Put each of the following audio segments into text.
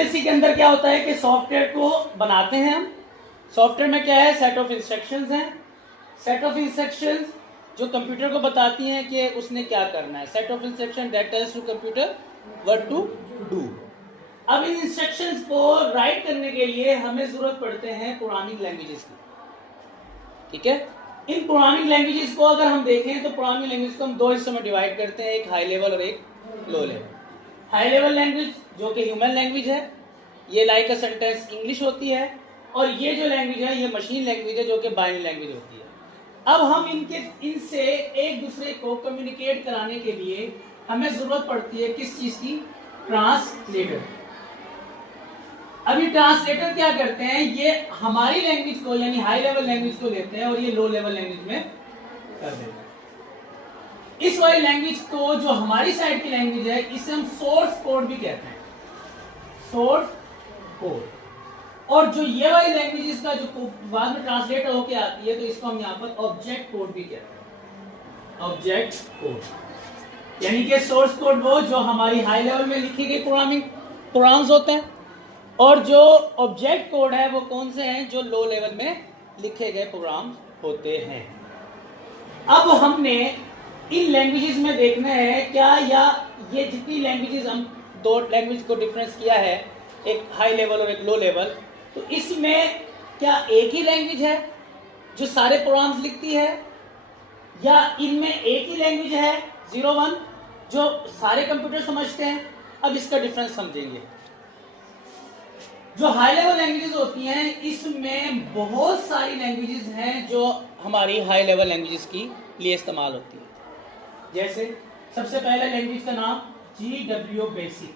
PLC के अंदर क्या होता है कि सॉफ्टवेयर को बनाते हैं हम। सॉफ्टवेयर में क्या है, सेट ऑफ इंस्ट्रक्शंस हैं। सेट ऑफ इंस्ट्रक्शंस जो कंप्यूटर को बताती हैं कि उसने क्या करना है। Set of instruction that tells to computer what to do. अब इन इंस्ट्रक्शंस को राइट करने के लिए हमें जरूरत पड़ते हैं प्रोग्रामिंग लैंग्वेजेस की। ठीक है, इन प्रोग्रामिंग लैंग्वेजेस को अगर हम देखें तो प्रोग्रामिंग लैंग्वेज को हम दो हिस्सों में डिवाइड करते हैं, एक हाई लेवल और एक low level. High level language जो कि ह्यूमन लैंग्वेज है, ये लाइक अ सेंटेंस इंग्लिश होती है, और ये जो लैंग्वेज है ये मशीन लैंग्वेज है जो कि बाइनरी लैंग्वेज होती है। अब हम इनसे एक दूसरे को कम्युनिकेट कराने के लिए हमें जरूरत पड़ती है किस चीज की, ट्रांसलेटर। अभी ट्रांसलेटर क्या करते हैं, ये हमारी लैंग्वेज को यानी हाई लेवल लैंग्वेज को लेते हैं और ये लो लेवल लैंग्वेज में कर देते हैं। इस वाली लैंग्वेज को जो हमारी साइड की लैंग्वेज है इसे हम सोर्स कोड भी कहते हैं, सोर्स कोड। और जो ये वाली लैंग्वेज इसका जो बाद में ट्रांसलेट होके आती है तो इसको हम यहाँ पर ऑब्जेक्ट कोड भी कहते हैं, ऑब्जेक्ट कोड। यानी कि सोर्स कोड वो जो हमारी हाई लेवल में लिखी गई प्रोग्राम्स होते हैं, और जो ऑब्जेक्ट कोड है वो कौन से हैं, जो लो लेवल में लिखे गए प्रोग्राम्स होते हैं। अब हमने इन लैंग्वेजेस में देखना है क्या, या ये जितनी लैंग्वेजेस हम दो लैंग्वेज को डिफरेंस किया है, एक हाई लेवल और एक लो लेवल, तो इसमें क्या एक ही लैंग्वेज है जो सारे प्रोग्राम्स लिखती है, या इनमें एक ही लैंग्वेज है 01 जो सारे कंप्यूटर समझते हैं। अब इसका डिफरेंस समझेंगे। जो हाई लेवल लैंग्वेजेस होती हैं इसमें बहुत सारी लैंग्वेजेस हैं जो हमारी हाई लेवल लैंग्वेजेस की लिए इस्तेमाल होती है। जैसे सबसे पहले लैंग्वेज का नाम GW बेसिक,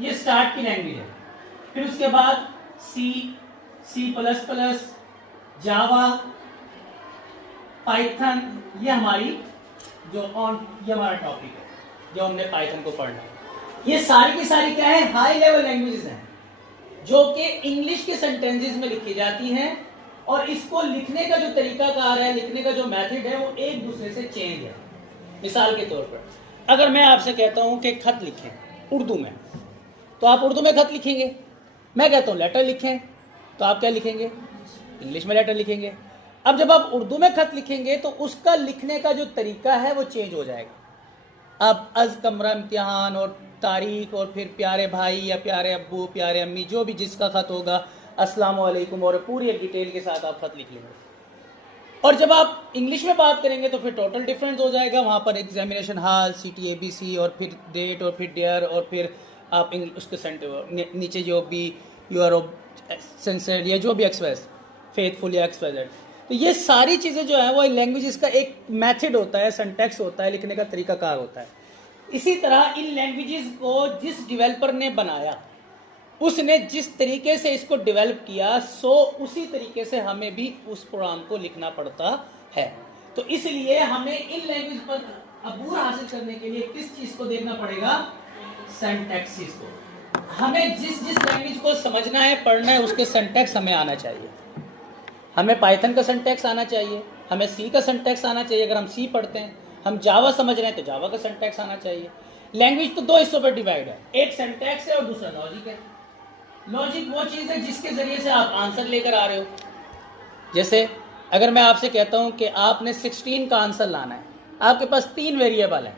ये स्टार्ट की लैंग्वेज है। फिर उसके बाद C++, जावा, पाइथन, ये हमारी ये हमारा टॉपिक है जो हमने पाइथन को पढ़ना है। ये सारी की सारी क्या है, हाई लेवल लैंग्वेजेस हैं जो कि इंग्लिश के सेंटेंसेस में लिखी जाती हैं, और इसको लिखने का जो तरीकाकार है, लिखने का जो मेथड है वो एक दूसरे से चेंज है। मिसाल के तौर पर अगर मैं आपसे कहता हूं कि खत लिखें उर्दू में, तो आप उर्दू में खत लिखेंगे। मैं कहता हूं लेटर लिखें, तो आप क्या लिखेंगे, इंग्लिश में लेटर लिखेंगे। अब जब आप उर्दू में खत लिखेंगे तो उसका लिखने का जो तरीका है वो चेंज हो जाएगा। अब अज कमरा इम्तिहान और तारीख और फिर प्यारे भाई या प्यारे अब्बू प्यारे अम्मी जो भी जिसका खत होगा, अस्सलाम वालेकुम, और पूरी एक डिटेल के साथ आप खत लिख लेंगे। और जब आप इंग्लिश में बात करेंगे तो फिर टोटल डिफरेंस हो जाएगा। वहाँ पर एग्जामिनेशन हाल, CT ABC, और फिर डेट, और फिर डेयर, और फिर आप उसके सेंटर नीचे जो भी यू आर सिंसियर या जो भी एक्सप्रेस फेथफुल या एक्सप्रेस, तो ये सारी चीज़ें जो है वो लैंग्वेज का एक मेथड होता है, सिंटैक्स होता है, लिखने का तरीकाकार होता है। इसी तरह इन लैंग्वेजेस को जिस डेवलपर ने बनाया उसने जिस तरीके से इसको डेवलप किया, सो उसी तरीके से हमें भी उस प्रोग्राम को लिखना पड़ता है। तो इसलिए हमें इन लैंग्वेज पर अबूर हासिल करने के लिए किस चीज को देखना पड़ेगा, सिंटैक्सिस को। हमें जिस लैंग्वेज को समझना है, पढ़ना है, उसके सिंटैक्स हमें आना चाहिए। हमें पाइथन का सिंटैक्स आना चाहिए, हमें सी का सिंटैक्स आना चाहिए। अगर हम सी पढ़ते हैं, हम जावा समझ रहे हैं तो जावा का सिंटैक्स आना चाहिए। लैंग्वेज तो दो हिस्सों पर डिवाइड है, एक सिंटैक्स है और दूसरा लॉजिक है। लॉजिक वो चीज़ है जिसके जरिए से आप आंसर लेकर आ रहे हो। जैसे अगर मैं आपसे कहता हूं कि आपने 16 का आंसर लाना है, आपके पास 3 वेरिएबल है,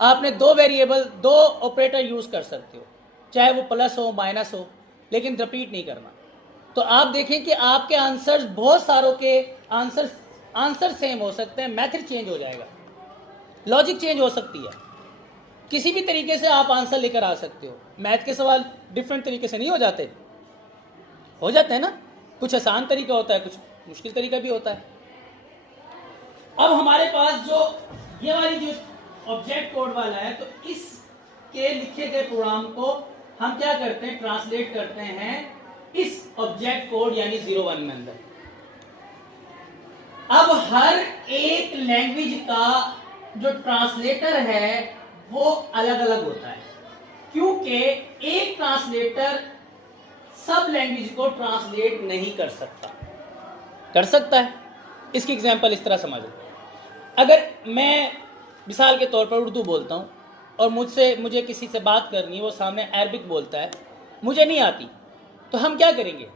आपने 2 ऑपरेटर यूज कर सकते हो, चाहे वो प्लस हो माइनस हो, लेकिन रिपीट नहीं करना। तो आप देखें कि आपके आंसर, बहुत सारों के आंसर सेम हो सकते हैं, मेथड चेंज हो जाएगा, लॉजिक चेंज हो सकती है, किसी भी तरीके से आप आंसर लेकर आ सकते हो। मैथ के सवाल डिफरेंट तरीके से नहीं हो जाते हैं ना, कुछ आसान तरीका होता है, कुछ मुश्किल तरीका भी होता है। अब हमारे पास जो ये वाली जो ऑब्जेक्ट कोड वाला है, तो इसके लिखे गए प्रोग्राम को हम क्या करते हैं, ट्रांसलेट करते हैं इस ऑब्जेक्ट कोड यानी 01 में अंदर। अब हर एक लैंग्वेज का जो ट्रांसलेटर है वो अलग अलग होता है, क्योंकि एक ट्रांसलेटर सब लैंग्वेज को ट्रांसलेट नहीं कर सकता है। इसकी एग्जांपल इस तरह समझ लो, अगर मैं मिसाल के तौर पर उर्दू बोलता हूं और मुझे किसी से बात करनी है, वो सामने अरबिक बोलता है, मुझे नहीं आती, तो हम क्या करेंगे?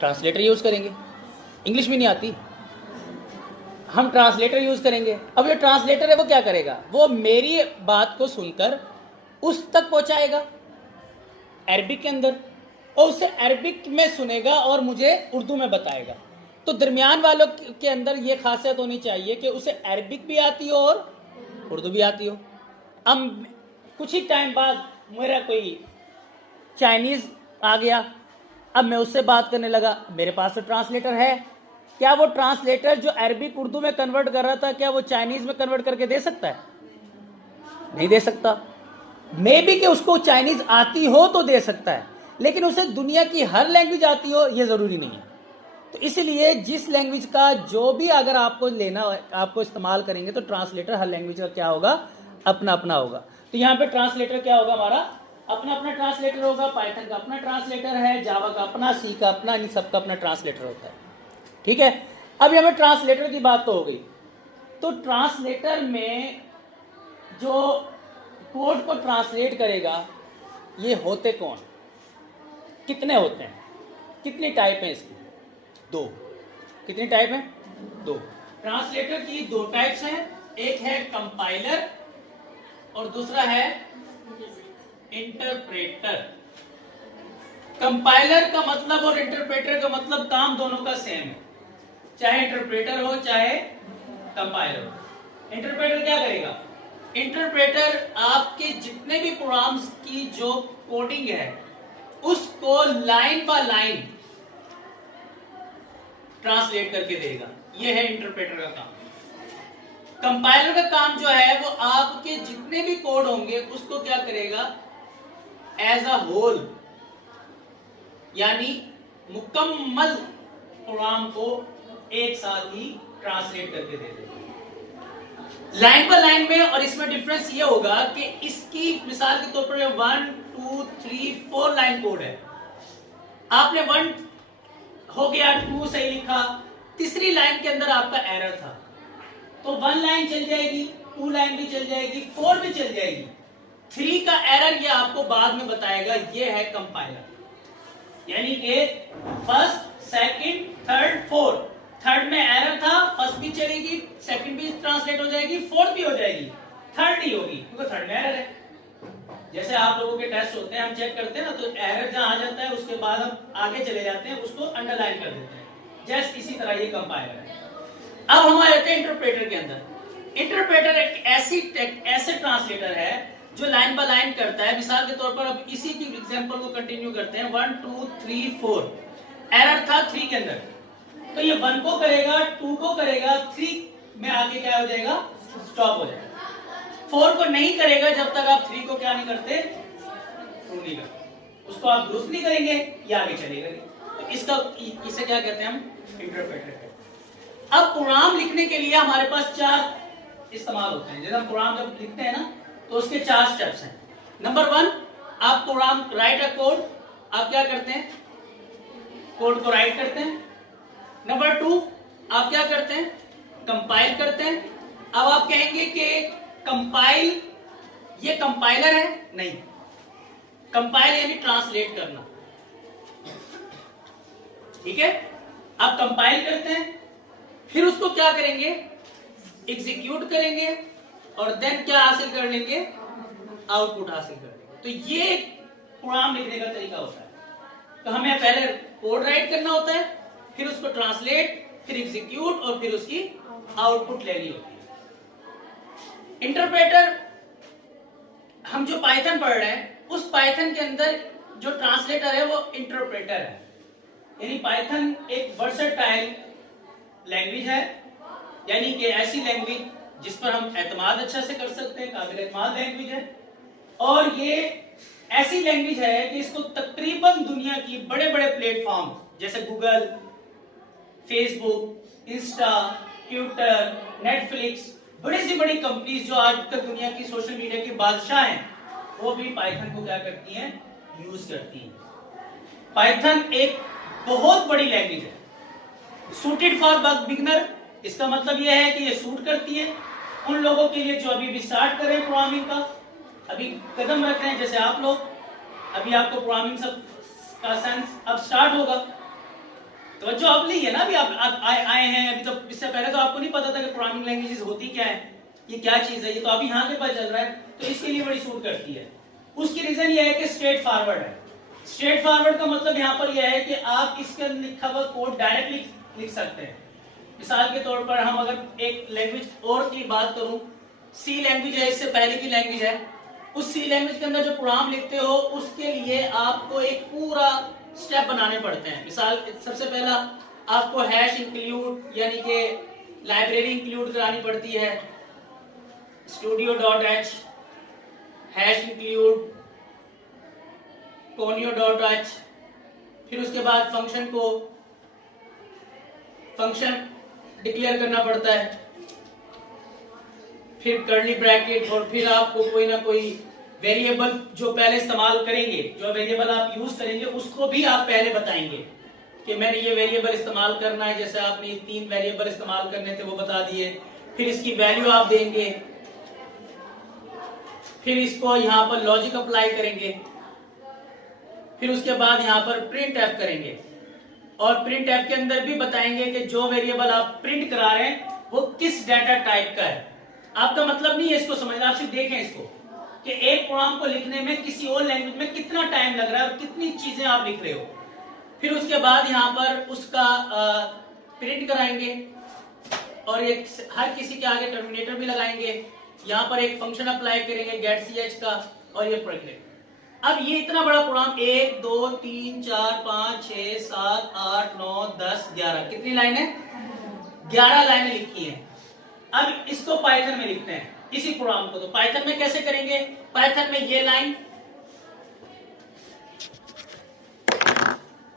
ट्रांसलेटर यूज करेंगे। इंग्लिश भी नहीं आती, हम ट्रांसलेटर यूज करेंगे। अब जो ट्रांसलेटर है वो क्या करेगा? वो मेरी बात को सुनकर उस तक पहुंचाएगा अरबिक के अंदर, और उसे अरबिक में सुनेगा और मुझे उर्दू में बताएगा। तो दरमियान वालों के अंदर ये खासियत होनी चाहिए कि उसे अरबिक भी आती हो और उर्दू भी आती हो। अब कुछ ही टाइम बाद मेरा कोई चाइनीज आ गया, अब मैं उससे बात करने लगा, मेरे पास तो ट्रांसलेटर है। क्या वो ट्रांसलेटर जो अरबिक उर्दू में कन्वर्ट कर रहा था, क्या वो चाइनीज में कन्वर्ट करके दे सकता है? नहीं दे सकता। मे बी कि उसको चाइनीज आती हो तो दे सकता है, लेकिन उसे दुनिया की हर लैंग्वेज आती हो ये जरूरी नहीं है। तो इसलिए जिस लैंग्वेज का जो भी अगर आपको लेना, आपको इस्तेमाल करेंगे, तो ट्रांसलेटर हर लैंग्वेज का क्या होगा? अपना अपना होगा। तो यहाँ पे ट्रांसलेटर क्या होगा? हमारा अपना अपना ट्रांसलेटर होगा। पाइथन का अपना ट्रांसलेटर है, जावा का अपना, सी का अपना, इन सबका अपना ट्रांसलेटर होता है। ठीक है, अब यहाँ पे ट्रांसलेटर की बात तो हो गई। तो ट्रांसलेटर में जो कोड को ट्रांसलेट करेगा, ये होते कौन, कितने होते हैं, कितनी टाइप है इसकी? दो। कितनी टाइप है? दो। ट्रांसलेटर की दो टाइप्स हैं, एक है कंपाइलर और दूसरा है इंटरप्रेटर। कंपाइलर का मतलब और इंटरप्रेटर का मतलब काम दोनों का सेम है, चाहे इंटरप्रेटर हो चाहे कंपाइलर हो। इंटरप्रेटर क्या करेगा? इंटरप्रेटर आपके जितने भी प्रोग्राम्स की जो कोडिंग है उसको लाइन बाय लाइन ट्रांसलेट करके देगा। यह है इंटरप्रेटर का काम। कंपाइलर का काम जो है वो आपके जितने भी कोड होंगे उसको क्या करेगा? एज अ होल, यानी मुकम्मल प्रोग्राम को एक साथ ही ट्रांसलेट करके दे देगा लाइन बाय लाइन में। और इसमें डिफरेंस ये होगा कि इसकी मिसाल के तौर पर 1 2 3 4 लाइन कोड है, आपने 1 हो गया, 2 सही लिखा, तीसरी लाइन के अंदर आपका एरर था, तो 1 लाइन चल जाएगी, 2 लाइन भी चल जाएगी, 4 भी चल जाएगी। 3 का एरर ये आपको बाद में बताएगा। ये है कंपाइलर, यानी कि first, second, third, fourth. Third में एरर था, फर्स्ट भी चलेगी, सेकंड भी ट्रांसलेट हो जाएगी, फोर्थ भी हो जाएगी, थर्ड नहीं होगी क्योंकि थर्ड में एरर है। जैसे आप लोगों के टेस्ट होते हैं, हम चेक करते हैं ना, तो एरर जहां आ जाता है उसके बाद हम आगे चले जाते हैं, उसको अंडरलाइन कर देते हैं। जस्ट इसी तरह ये कंपाइलर है। अब हम आ जाते हैं इंटरप्रेटर के अंदर। इंटरप्रेटर एक ऐसे ट्रांसलेटर है जो लाइन बाय लाइन करता है। मिसाल के तौर पर अब इसी की एग्जांपल को कंटिन्यू करते हैं। 1 2 3 4 एरर था 3 के अंदर, तो ये 1 को करेगा, 2 को करेगा, 3 में आके क्या हो जाएगा? स्टॉप हो जाएगा। 4 को नहीं करेगा जब तक आप 3 को क्या नहीं करते? शुरू नहीं करते, उसको आप दुरुस्त नहीं करेंगे, ये आगे चलेगा नहीं। तो इसे क्या कहते हैं हम? इंटरप्रेटर कहते हैं। अब प्रोग्राम लिखने के लिए हमारे पास 4 इस्तेमाल होते हैं। जैसे हम प्रोग्राम जब लिखते हैं ना, तो उसके 4 स्टेप्स हैं। नंबर 1, आप प्रोग्राम राइट अ कोड, आप क्या करते हैं? कोड को राइट करते हैं। नंबर 2, आप क्या करते हैं? कंपाइल करते हैं। अब आप कहेंगे कि कंपाइल ये कंपाइलर है? नहीं, कंपाइल यानी ट्रांसलेट करना। ठीक है, आप कंपाइल करते हैं, फिर उसको क्या करेंगे? एग्जीक्यूट करेंगे और देन क्या हासिल कर लेंगे? आउटपुट हासिल कर लेंगे। तो ये प्रोग्राम लिखने का तरीका होता है। तो हमें पहले कोड राइट करना होता है, फिर उसको ट्रांसलेट, फिर एग्जीक्यूट और फिर उसकी आउटपुट लेनी होती है। इंटरप्रेटर, हम जो पाइथन पढ़ रहे हैं उस पाइथन के अंदर जो ट्रांसलेटर है वो इंटरप्रेटर है। यानी पाइथन एक वर्सेटाइल लैंग्वेज है, यानी कि ऐसी लैंग्वेज जिस पर हम एतमाद अच्छा से कर सकते हैं, काबिल एतमाद लैंग्वेज है। और ये ऐसी लैंग्वेज है कि इसको तकरीबन दुनिया की बड़े बड़े प्लेटफॉर्म जैसे Google, Facebook, Insta, Twitter, Netflix, बड़ी सी बड़ी कंपनीज जो आज तक दुनिया की सोशल मीडिया की बादशाह हैं, वो भी पाइथन को क्या करती हैं? यूज करती हैं। पाइथन एक बहुत बड़ी लैंग्वेज है, सूटेड फॉर बिगिनर। इसका मतलब यह है कि ये सूट करती है उन लोगों के लिए जो अभी भी स्टार्ट कर रहे हैं प्रोग्रामिंग का। अभी कदम रख रहे हैं जैसे आप लोग, अभी आपको प्रोग्रामिंग सब का सेंस अब स्टार्ट होगा। तो जो आप ली है ना, अभी आप आए हैं, अभी तो इससे पहले तो आपको नहीं पता था कि प्रोग्रामिंग लैंग्वेजेस होती क्या है, ये क्या चीज है, ये तो अभी यहाँ के पता चल रहा है, तो इसके लिए बड़ी सूट करती है। उसकी रीजन ये है कि स्ट्रेट फॉरवर्ड है। स्ट्रेट फॉरवर्ड का मतलब यहाँ पर यह है कि आप इसके अंदर लिखा हुआ कोड डायरेक्टली लिख सकते हैं। मिसाल के तौर पर हम अगर एक लैंग्वेज और की बात करूं, सी लैंग्वेज है, इससे पहले की लैंग्वेज है, उस सी लैंग्वेज के अंदर जो प्रोग्राम लिखते हो उसके लिए आपको एक पूरा स्टेप बनाने पड़ते हैं। मिसाल सबसे पहला आपको हैश इंक्लूड यानी कि लाइब्रेरी इंक्लूड करानी पड़ती है, studio.h हैश इंक्लूड conio.h, फिर उसके बाद फंक्शन डिक्लेयर करना पड़ता है, फिर कर्ली ब्रैकेट, और फिर आपको कोई ना कोई वेरिएबल जो पहले इस्तेमाल करेंगे, जो वेरिएबल आप यूज करेंगे उसको भी आप पहले बताएंगे कि मैंने ये वेरिएबल इस्तेमाल करना है। जैसे आपने 3 वेरिएबल इस्तेमाल करने थे वो बता दिए, फिर इसकी वैल्यू आप देंगे, फिर इसको यहाँ पर लॉजिक अप्लाई करेंगे, फिर उसके बाद यहाँ पर प्रिंट एफ करेंगे, और प्रिंट एफ के अंदर भी बताएंगे कि जो वेरिएबल आप प्रिंट करा रहे हैं वो किस डाटा टाइप का है। आपका मतलब नहीं है इसको समझना, आप सिर्फ देखें इसको कि एक प्रोग्राम को लिखने में किसी और लैंग्वेज में कितना टाइम लग रहा है और कितनी चीजें आप लिख रहे हो। फिर उसके बाद यहाँ पर उसका प्रिंट कराएंगे, और एक हर किसी के आगे टर्मिनेटर भी लगाएंगे, यहाँ पर एक फंक्शन अप्लाई करेंगे गेट ch का, और ये प्रिंट। अब ये इतना बड़ा प्रोग्राम 1 2 3 4 5 6 7 8 9 10 11 कितनी लाइन है? 11 लाइनें लिखी हैं। अब इसको पाइथन में लिखते हैं इसी प्रोग्राम को। तो पाइथन में कैसे करेंगे? पाइथन में ये लाइन,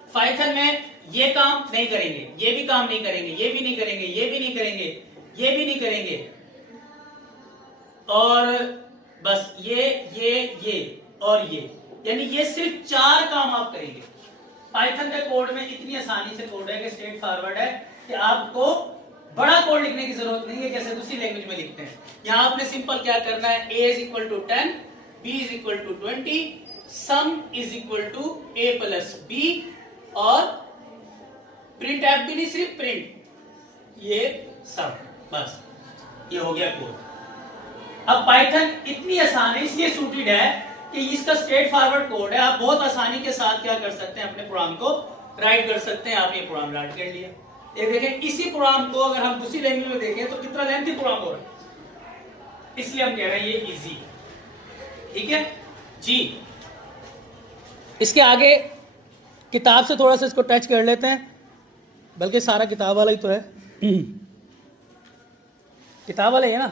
पाइथन में ये काम नहीं करेंगे, ये भी काम नहीं करेंगे, ये भी नहीं करेंगे, ये भी नहीं करेंगे, ये भी नहीं करेंगे, और बस ये और ये, यानी ये सिर्फ 4 काम आप करेंगे। पाइथन के कोड में इतनी आसानी से कोड है कि स्ट्रेट फॉरवर्ड है कि आपको बड़ा कोड लिखने की जरूरत नहीं है जैसे दूसरी लैंग्वेज में लिखते हैं। यहां आपने सिंपल क्या करना है, a is equal to 10, b is equal to 20, sum is equal to a plus b, और प्रिंट एफ भी नहीं, सिर्फ प्रिंट ये सम, बस ये हो गया कोड। अब पाइथन इतनी आसान है, इसलिए सूटेड है कि इसका स्ट्रेट फॉरवर्ड कोड है। आप बहुत आसानी के साथ क्या कर सकते हैं, अपने प्रोग्राम को राइट कर सकते हैं। आपने प्रोग्राम राइट कर लिया। ये देखें, इसी प्रोग्राम को अगर हम दूसरी लैंग्वेज में देखें तो कितना लेंथी प्रोग्राम हो रहा है, इसलिए हम कह रहे हैं ये इजी। ठीक है जी। इसके आगे किताब से थोड़ा सा इसको टच कर लेते हैं, बल्कि सारा किताब वाला ही तो है। किताब वाला ही है ना,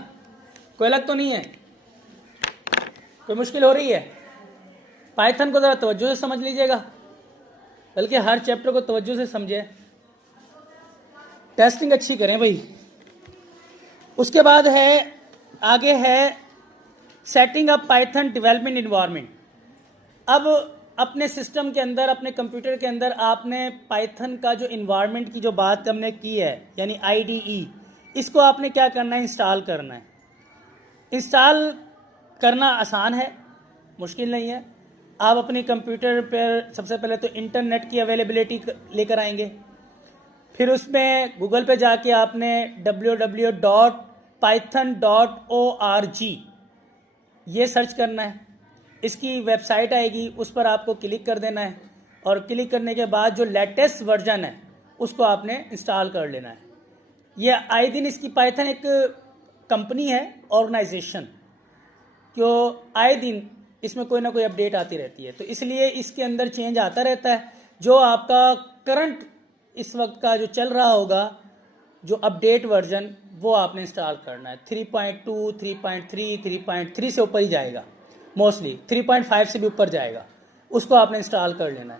कोई अलग तो नहीं है, कोई मुश्किल हो रही है? पाइथन को जरा तवज्जो से समझ लीजिएगा, बल्कि हर चैप्टर को तवज्जो से समझे, टेस्टिंग अच्छी करें भाई। उसके बाद है, आगे है setting up Python development environment. अब अपने सिस्टम के अंदर, अपने कंप्यूटर के अंदर आपने पाइथन का जो इन्वायरमेंट की जो बात हमने की है, यानी IDE, इसको आपने क्या करना है, इंस्टॉल करना है। इंस्टॉल करना आसान है, मुश्किल नहीं है। आप अपने कंप्यूटर पर सबसे पहले तो इंटरनेट की अवेलेबिलिटी लेकर आएंगे, फिर उसमें गूगल पे जाके आपने www.python.org ये सर्च करना है। इसकी वेबसाइट आएगी, उस पर आपको क्लिक कर देना है, और क्लिक करने के बाद जो लेटेस्ट वर्जन है उसको आपने इंस्टॉल कर लेना है। ये आए दिन इसकी पाइथन एक कंपनी है, ऑर्गेनाइजेशन, क्यों आए दिन इसमें कोई ना कोई अपडेट आती रहती है, तो इसलिए इसके अंदर चेंज आता रहता है। जो आपका करंट इस वक्त का जो चल रहा होगा, जो अपडेट वर्जन, वो आपने इंस्टॉल करना है। 3.2, 3.3, 3.3 से ऊपर ही जाएगा, मोस्टली 3.5 से भी ऊपर जाएगा, उसको आपने इंस्टॉल कर लेना है।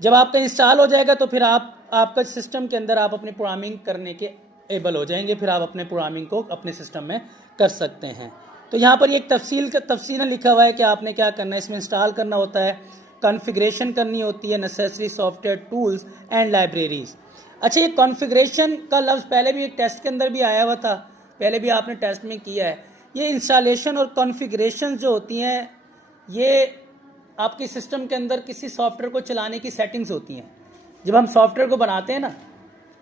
जब आपका इंस्टॉल हो जाएगा तो फिर आपका सिस्टम के अंदर आप अपनी प्रोग्रामिंग करने के एबल हो जाएंगे, फिर आप अपने प्रोग्रामिंग को अपने सिस्टम में कर सकते हैं। तो यहाँ पर एक तफसील लिखा हुआ है कि आपने क्या करना है, इसमें इंस्टॉल करना होता है, कॉन्फ़िगरेशन करनी होती है, necessary software tools and libraries. अच्छा, ये कॉन्फ़िगरेशन का लफ्ज़ पहले भी एक टेस्ट के अंदर भी आया हुआ था, पहले भी आपने टेस्ट में किया है ये इंस्टॉलेशन और कॉन्फ़िगरेशन जो होती हैं, ये आपके सिस्टम के अंदर किसी सॉफ्टवेयर को चलाने की सेटिंग्स होती हैं। जब हम सॉफ्टवेयर को बनाते हैं ना,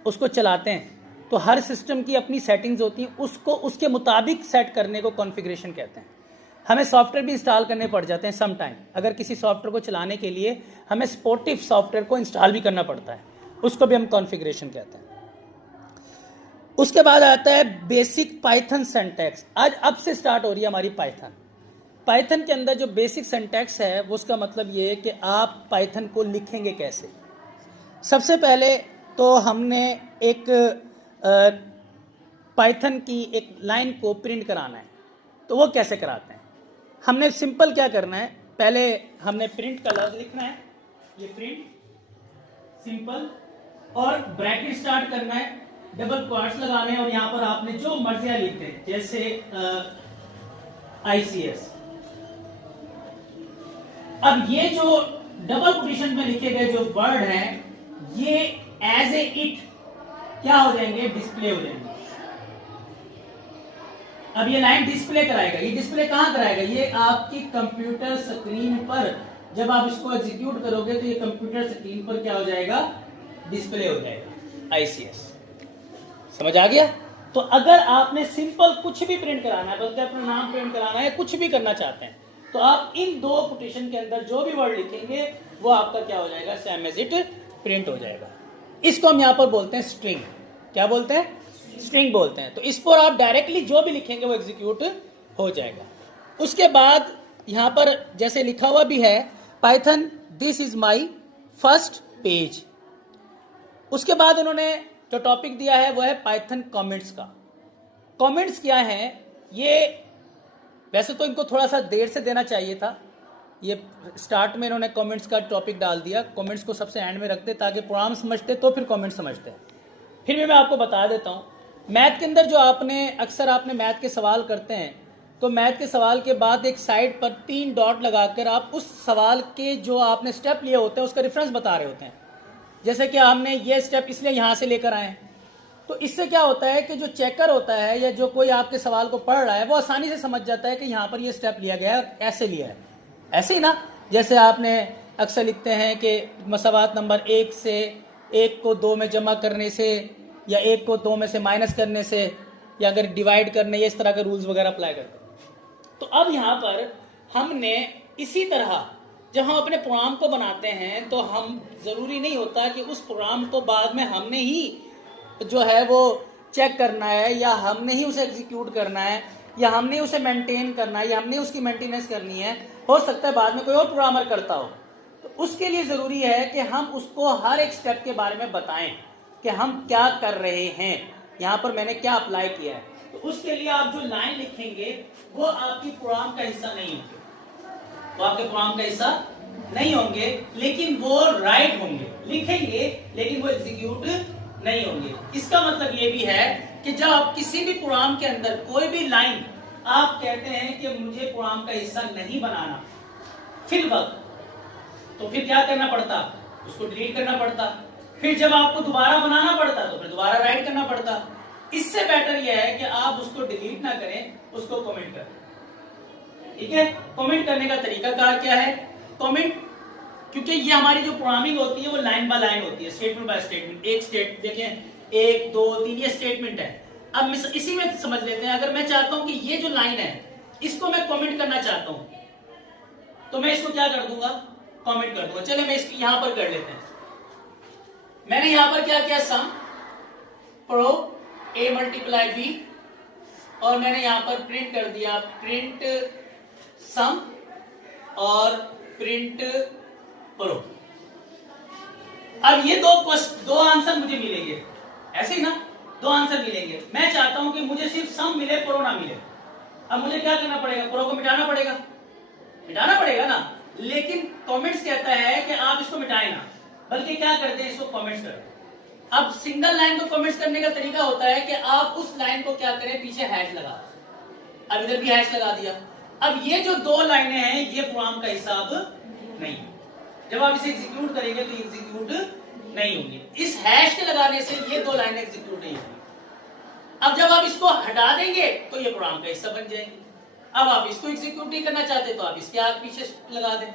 उसको चलाते हैं, तो हर सिस्टम की अपनी सेटिंग्स होती हैं, उसको उसके मुताबिक सेट करने को कॉन्फ़िगरेशन कहते हैं। हमें सॉफ्टवेयर भी इंस्टॉल करने पड़ जाते हैं सम टाइम। अगर किसी सॉफ्टवेयर को चलाने के लिए हमें स्पोर्टिव सॉफ्टवेयर को इंस्टॉल भी करना पड़ता है, उसको भी हम कॉन्फ़िगरेशन कहते हैं। उसके बाद आता है बेसिक पाइथन सिंटैक्स। आज अब से स्टार्ट हो रही है हमारी पाइथन। पाइथन के अंदर जो बेसिक सिंटैक्स है वो उसका मतलब ये है कि आप पाइथन को लिखेंगे कैसे। सबसे पहले तो हमने एक पाइथन की एक लाइन को प्रिंट कराना है, तो वो कैसे कराते हैं। हमने सिंपल क्या करना है, पहले हमने प्रिंट का लफ्ज लिखना है, ये प्रिंट सिंपल, और ब्रैकेट स्टार्ट करना है, डबल क्वार्ट्स लगाने हैं, और यहां पर आपने जो मर्जिया लिखते हैं, जैसे ICS। अब ये जो डबल कोटेशन में लिखे गए जो वर्ड हैं, ये एज ए इट क्या हो जाएंगे, डिस्प्ले हो जाएंगे। अब ये लाइन डिस्प्ले कराएगा, ये डिस्प्ले कहां कराएगा, ये आपकी कंप्यूटर स्क्रीन पर। जब आप इसको एग्जीक्यूट करोगे तो ये कंप्यूटर स्क्रीन पर क्या हो जाएगा, डिस्प्ले हो जाएगा, ICS। समझ आ गया। तो अगर आपने सिंपल कुछ भी प्रिंट कराना है, बल्कि अपना नाम प्रिंट कराना है, कुछ भी करना चाहते हैं, तो आप इन दो कोटेशन के अंदर जो भी वर्ड लिखेंगे वो आपका क्या हो जाएगा, सेम एज इट प्रिंट हो जाएगा। इसको हम यहां पर बोलते हैं स्ट्रिंग। क्या बोलते हैं, स्ट्रिंग बोलते हैं। तो इस पर आप डायरेक्टली जो भी लिखेंगे वो एग्जीक्यूट हो जाएगा। उसके बाद यहां पर जैसे लिखा हुआ भी है, Python this is my first page. उसके बाद उन्होंने जो टॉपिक दिया है वो है पाइथन कमेंट्स का। कमेंट्स क्या है, ये वैसे तो इनको थोड़ा सा देर से देना चाहिए था, ये स्टार्ट में इन्होंने कमेंट्स का टॉपिक डाल दिया। कमेंट्स को सबसे एंड में रखते ताकि प्रोग्राम समझते तो फिर कमेंट्स समझते। फिर भी मैं आपको बता देता हूँ, मैथ के अंदर जो अक्सर आपने मैथ के सवाल करते हैं, तो मैथ के सवाल के बाद एक साइड पर 3 डॉट लगाकर आप उस सवाल के जो आपने स्टेप लिए होते हैं उसका रेफरेंस बता रहे होते हैं। जैसे कि हमने ये स्टेप इसलिए यहाँ से लेकर आए, तो इससे क्या होता है कि जो चेकर होता है या जो कोई आपके सवाल को पढ़ रहा है वो आसानी से समझ जाता है कि यहाँ पर ये स्टेप लिया गया है, ऐसे लिया है। ऐसे ही ना, जैसे आपने अक्सर लिखते हैं कि मसावात नंबर 1 से 1 को 2 में जमा करने से, या 1 को 2 में से माइनस करने से, या अगर डिवाइड करने, ये इस तरह के रूल्स वगैरह अप्लाई करते हैं। तो अब यहाँ पर हमने इसी तरह जब हम अपने प्रोग्राम को बनाते हैं तो हम ज़रूरी नहीं होता कि उस प्रोग्राम को बाद में हमने ही जो है वो चेक करना है, या हमने ही उसे एग्जीक्यूट करना है, या हमने उसे मेंटेन करना है, या हमने उसकी मेंटेनेंस करनी है। हो सकता है बाद में कोई और प्रोग्रामर करता हो, तो उसके लिए ज़रूरी है कि हम उसको हर एक स्टेप के बारे में बताएं कि हम क्या कर रहे हैं, यहाँ पर मैंने क्या अप्लाई किया है। तो उसके लिए आप जो लाइन लिखेंगे वो आपकी प्रोग्राम का हिस्सा नहीं होंगे, वो आपके प्रोग्राम का हिस्सा नहीं होंगे, लेकिन वो राइट होंगे, लिखेंगे लेकिन वो एग्जीक्यूट नहीं होंगे। इसका मतलब ये भी है कि जब आप किसी भी प्रोग्राम के अंदर कोई भी लाइन आप कहते हैं कि मुझे प्रोग्राम का हिस्सा नहीं बनाना फिल वक्त, तो फिर क्या करना पड़ता, उसको डिलीट करना पड़ता। फिर जब आपको दोबारा बनाना पड़ता तो फिर दोबारा राइट करना पड़ता। इससे बेटर यह है कि आप उसको डिलीट ना करें, उसको कमेंट करें। ठीक है, कमेंट करने का तरीका कार क्या है, कमेंट, क्योंकि ये हमारी जो प्रोग्रामिंग होती है वो लाइन बाय लाइन होती है, स्टेटमेंट बाय स्टेटमेंट। एक स्टेट देखें, 1 2 3 ये स्टेटमेंट है। अब इसी में समझ लेते हैं, अगर मैं चाहता हूं कि ये जो लाइन है इसको मैं कमेंट करना चाहता हूं, तो मैं इसको क्या कर दूंगा, कमेंट कर दूंगा। चलो मैं इसको यहां पर कर लेते हैं। मैंने यहां पर क्या किया, सम प्रो a मल्टीप्लाई b, और मैंने यहां पर प्रिंट कर दिया प्रिंट सम और प्रिंट प्रो। अब ये दो आंसर मुझे मिलेंगे, ऐसे ही ना, 2 आंसर मिलेंगे। मैं चाहता हूं कि मुझे सिर्फ सम मिले, प्रो ना मिले। अब मुझे क्या करना पड़ेगा, प्रो को मिटाना पड़ेगा ना। लेकिन कमेंट्स कहता है कि आप इसको मिटाएं ना, बल्कि क्या करते हैं, इसको कमेंट्स करें। अब सिंगल लाइन को कमेंट्स करने का तरीका होता है कि आप उस लाइन को क्या करें, पीछे हैश लगा। अब इधर भी हैश लगा दिया। अब ये जो 2 लाइनें हैं ये प्रोग्राम का हिसाब नहीं है। जब आप इसे एग्जीक्यूट करेंगे तो एग्जीक्यूट नहीं होंगे। इस हैश के लगाने से ये 2 लाइनें एग्जीक्यूट नहीं होंगी। अब जब आप इसको हटा देंगे तो ये प्रोग्राम का हिस्सा बन जाएंगे। अब आप इसको एग्जीक्यूट नहीं करना चाहते तो आप इसके आगे पीछे लगा दें।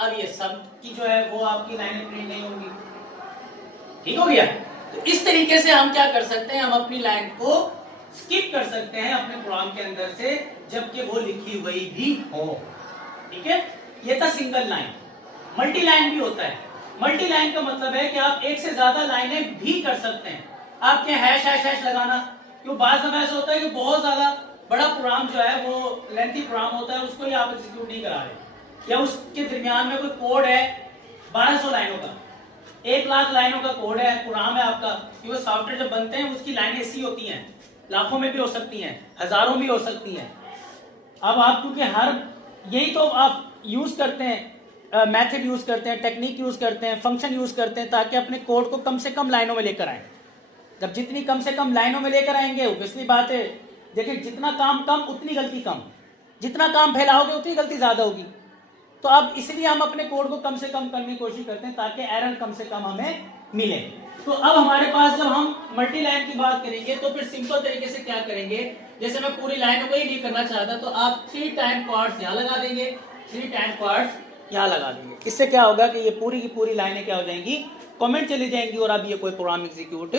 अब ये सब की जो है वो आपकी लाइनें प्रिंट नहीं होंगी। ठीक हो गया। तो इस तरीके से हम क्या कर सकते हैं, हम अपनी लाइन को स्किप कर सकते हैं अपने प्रोग्राम के अंदर से जबकि वो लिखी हुई भी हो। ठीक है, ये था सिंगल लाइन। मल्टी लाइन भी होता है। मल्टी लाइन का मतलब है कि आप एक से ज्यादा लाइनें भी कर सकते हैं। आपके हैश हैश हैश लगाना, क्यों बात समय ऐसा होता है कि बहुत ज्यादा बड़ा प्रोग्राम जो है वो लेंथी प्रोग्राम होता है, उसको ही आप एग्जीक्यूट नहीं करा रहे, या उसके दरमियान में कोई कोड है 1200 लाइनों का, 1 लाख लाइनों का कोड है, प्रोग्राम है आपका। क्योंकि सॉफ्टवेयर जब बनते हैं उसकी लाइनें ऐसी होती हैं, लाखों में भी हो सकती हैं, हजारों भी हो सकती हैं। अब आप क्योंकि हर यही तो आप यूज करते हैं, मेथड यूज करते हैं, टेक्निक यूज करते हैं, फंक्शन यूज करते हैं ताकि अपने कोड को कम से कम लाइनों में लेकर आए। जब जितनी कम से कम लाइनों में लेकर आएंगे, ऑब्वियसली बात है, देखिए जितना काम कम उतनी गलती कम, जितना काम फैलाओगे उतनी गलती ज्यादा होगी। तो अब इसलिए हम अपने कोड को कम से कम करने की कोशिश करते हैं ताकि एरर कम से कम हमें मिले। तो अब हमारे पास जब हम मल्टी लाइन की बात करेंगे तो फिर सिंपल तरीके से क्या करेंगे, जैसे मैं पूरी लाइन को ही नहीं करना चाहता तो आप 3 टाइम क्वाड्स यहाँ लगा देंगे, 3 टाइम क्वाड्स यहाँ लगा देंगे। इससे क्या होगा कि ये पूरी की पूरी लाइनें क्या हो जाएंगी, कमेंट चली जाएंगी और अब ये कोई प्रोग्राम एग्जीक्यूट